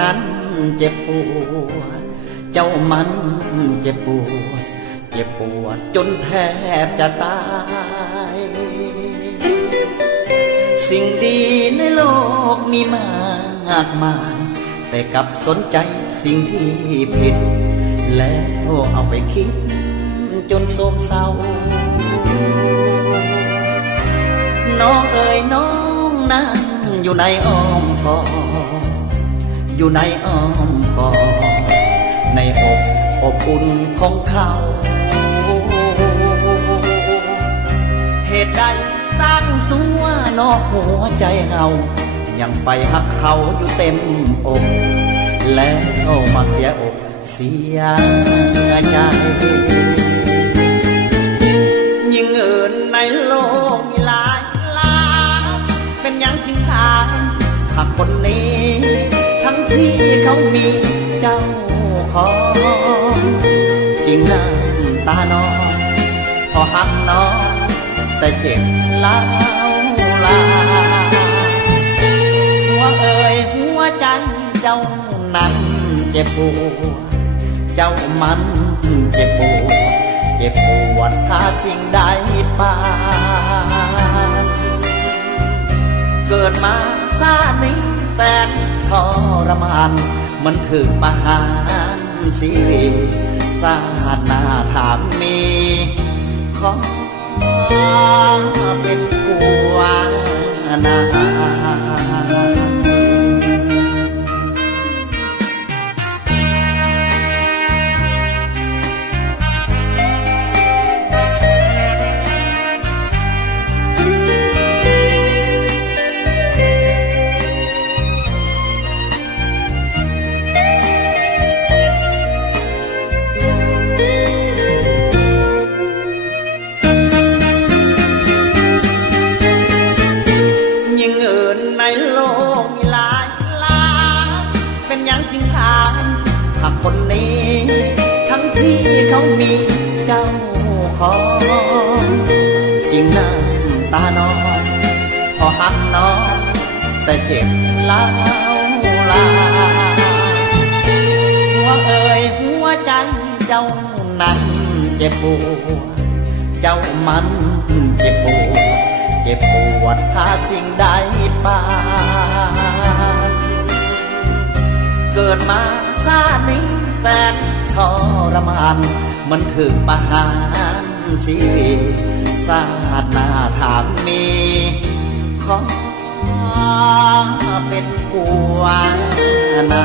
นั้นเจ็บปวดเจ้ามันเจ็บปวดเจ็บปวดจนแทบจะตายสิ่งดีในโลกมีมากมายแต่กลับสนใจสิ่งที่ผิดแล้วเอาไปคิดจนโศกเศร้าน้องเอ๋ยน้องนั่งอยู่ในอ้อมกอดอยู่ในอ้อมกอดในอกอบอุ่นของเขาเหตุใดสร้างสัวนอกหัวใจเรายังไปหักเขาอยู่เต็มอกแล้วมาเสียอกเสียใจยิ่งอื่นในโลกมีหลายล้านเป็นยังจึงถามหากคนนี้ทั้งที่เขามีเจ้าของจริงน้ำตาน้องพอหักน้องแต่เจ็บล้าวลาหัวเอ่ยหัวใจเจ้านั้นเจ็บปวดเจ้ามันเจ็บปวดเจ็บปวดหาสิ่งใดปานเกิดมาซานี้แสนทรมานมันคือประหารชีวิตศาสตร์หน้าถามมีขอเป็นผัวนาหากคนนี้ทั้งที่เขามีเจ้าของจริงน้ำตาน้องพอหักน้องแต่เจ็บล้าวลาหัวเอ่ยหัวใจเจ้านั้นเจ็บปวดเจ้ามันเจ็บปวดเจ็บปวดหาสิ่งใดปานเกิดมาซานี้แสนทรมานมันคือประหารชีวิตศาสตร์หน้าถามมีขอเป็นผัวนา